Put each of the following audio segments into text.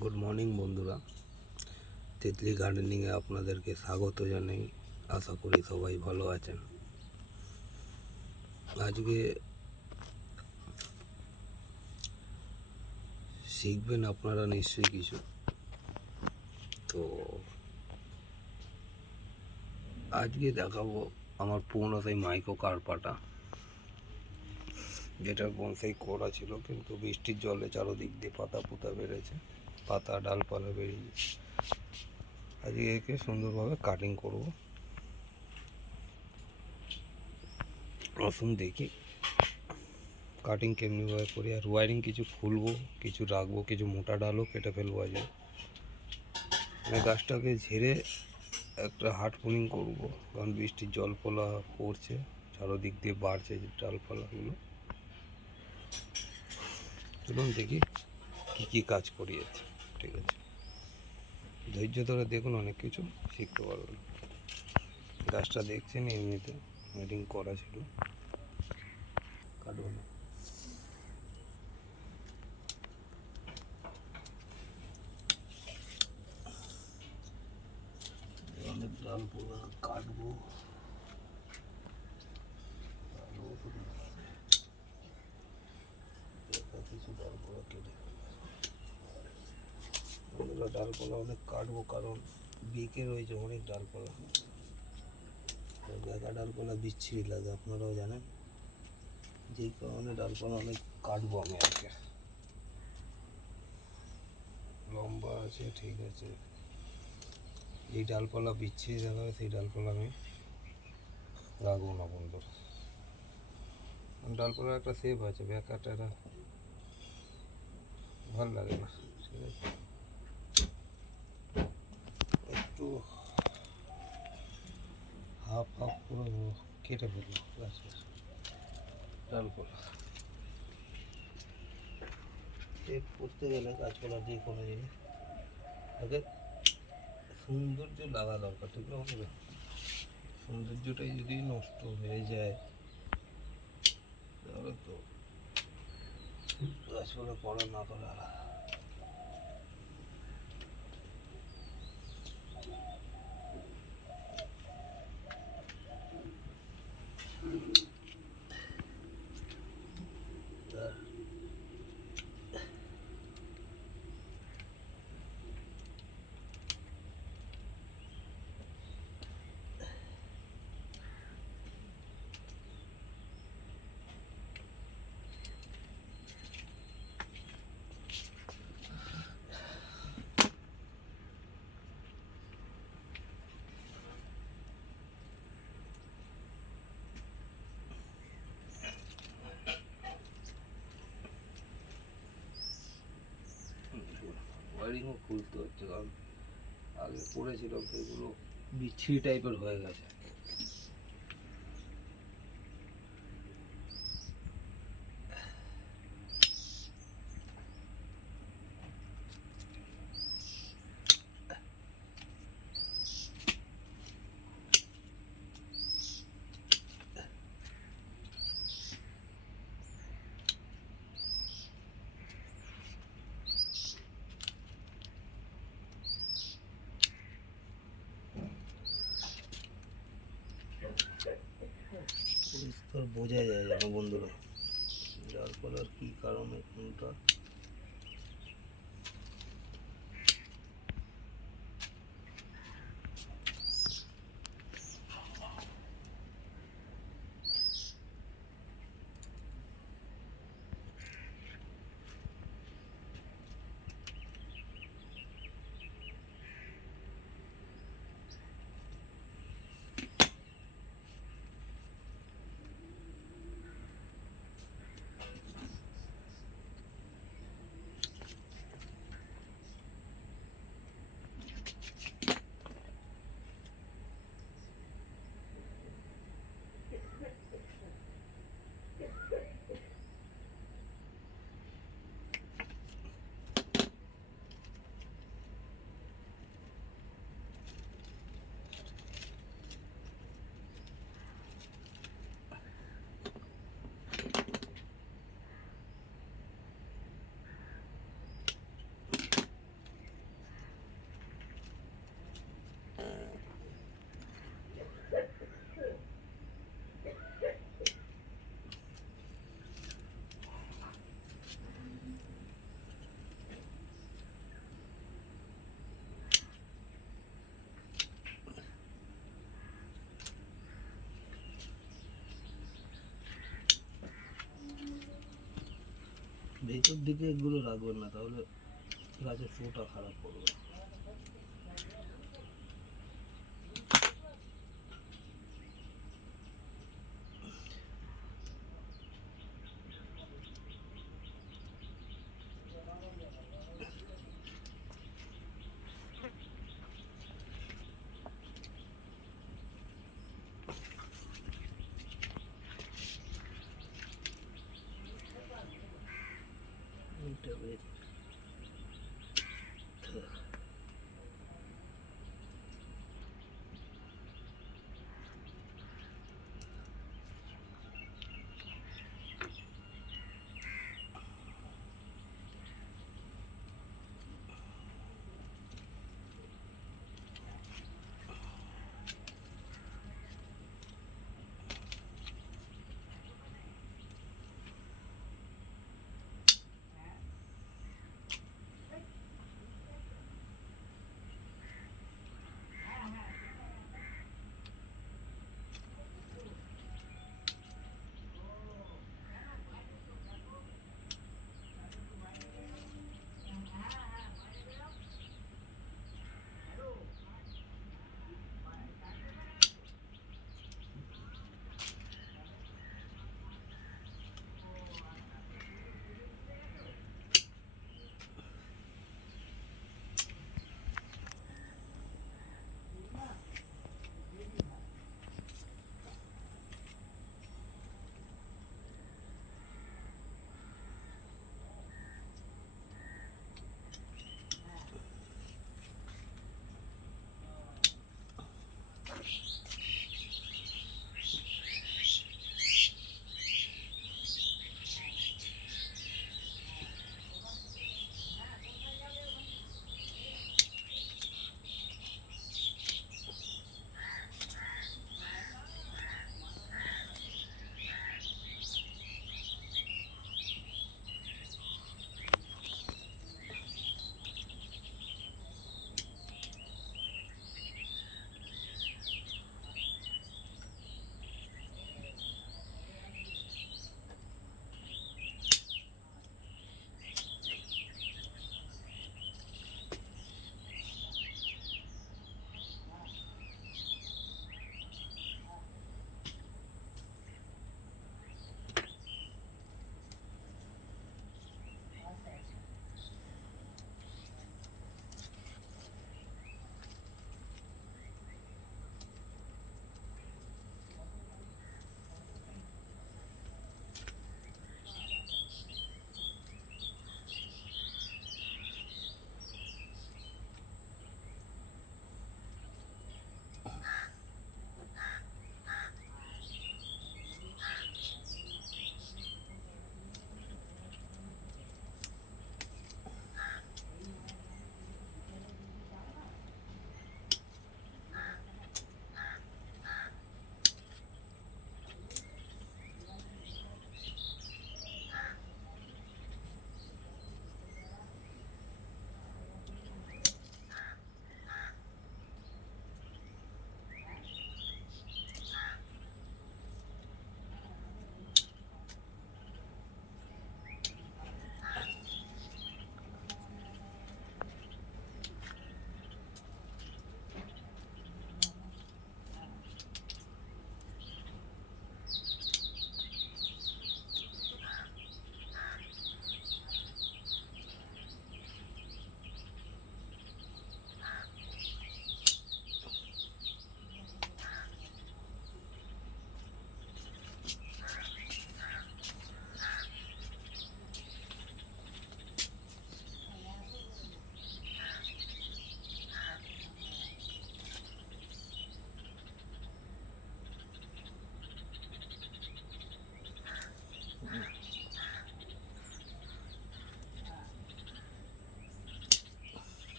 Good morning বন্ধুরা, তিতলি গার্ডেনিংয়ে আপনাদেরকে স্বাগত জানাই। আশা করি সবাই ভালো আছেন। আজকে শিখবেন আপনারা নিশ্চয়ই কিছু। তো আজকে দেখাবো আমার পুরনো সেই মাইক্রো কার্পাটা, যেটার বনসাই করা ছিল, কিন্তু বৃষ্টির জলে চারোদিক দিয়ে পাতা পুতা বেড়েছে, পাতা ডালপালা বেরিয়েছে। আজকে একে সুন্দরভাবে কাটিং করব। আসুন দেখি কাটিং কেমনিভাবে করি। আর ওয়ারিং কিছু খুলবো, কিছু রাখবো, কিছু মোটা ডালও কেটে ফেলবো। আজকে মানে গাছটাকে ঝেড়ে একটা হার্ড পুলিং করবো, কারণ বৃষ্টির জল ফলা পড়ছে, চারোদিক দিয়ে বাড়ছে যে ডালপালাগুলো। চলুন দেখি কী কী কাজ করিয়েছে। ঠিক আছে, ধৈর্য ধরে দেখুন, অনেক কিছু শিখতে পারবেন। গাছটা দেখছেন এমনিতে মিটিং করা ছিল, কাটবো না। অনেক ডালপালা কাটবো, কিছু ডালপালা কেটে ডালপালা অনেক কাটবো, কারণ বেঁকে রয়েছে অনেক ডালপালা। বেঁকা ডালপালা বিচ্ছিরি লাগে, আপনারাও জানেন। যেই কারণে ডালপালা অনেক কাটবো আমি আজকে। লম্বা আছে, ঠিক আছে। এই ডালপালা বিচ্ছিরি দেখা হয়, সেই ডালপালা আমি রাখবো না বন্ধু। ডালপালার একটা শেপ আছে, বেঁকাটা ভালো লাগে না। ঠিক আছে, একটু হাফ হাফ পুরো কেটে ফেলবো গাছের ডালপালা। শেপ করতে গেলে গাছপালা যে কোনো জিনিস আগে সৌন্দর্য লাগা দরকার, ঠিক না বন্ধুরা? সৌন্দর্যটাই যদি নষ্ট হয়ে যায় তাহলে তো গাছপালা পড়া না করা। ওয়ারিংও খুলতে হচ্ছে, কারণ আগে করেছিলাম সেগুলো বিচ্ছিরি টাইপের হয়ে গেছে। পরিষ্কার বোঝা যায় না বন্ধুরা ডালপালার কী কারণে কোনটা। ভেতর দিকে এগুলো রাখবেন না, তাহলে গাছের শোটা খারাপ করবে। এইটা বেশ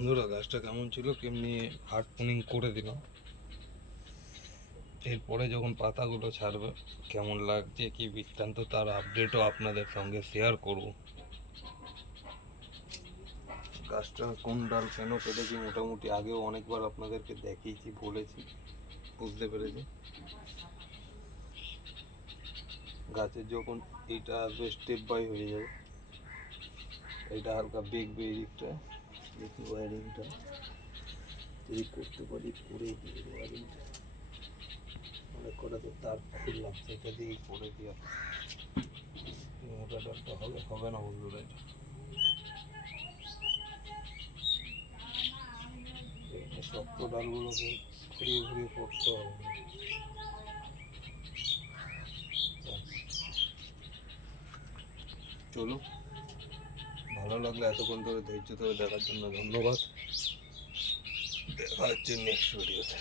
বন্ধুরা গাছটা কেমন ছিল কেমনি হার্ড পুনিং করে দিলাম। এরপরে যখন পাতাগুলো ছাড়বে কেমন লাগছে কি বৃত্তান্ত তার আপডেটও আপনাদের সঙ্গে শেয়ার করব। গাছটা কোন ডাল কেন কেটেছি মোটামুটি আগেও অনেকবার আপনাদেরকে দেখিয়েছি, বলেছি, বুঝতে পেরেছি। গাছের যখন এইটা আসবে স্টেপ বাই হয়ে যাবে, এটা হালকা বেগ দিকটা দেখি ওয়ারিংটা যদি করতে পারি করে দিয়ে ওয়ারিংটা অনেক কটা তো তার খুললাম সেটা দিয়ে করে দিয়ে মোটা ডালটা হবে না বন্ধুরা। এটা শক্ত ডালগুলোকে ঘুরিয়ে ঘুরিয়ে করতে হবে। চলো, ভালো লাগলে এতক্ষণ ধরে ধৈর্য ধরে দেখার জন্য ধন্যবাদ। দেখা হচ্ছে নেক্সট ভিডিওতে।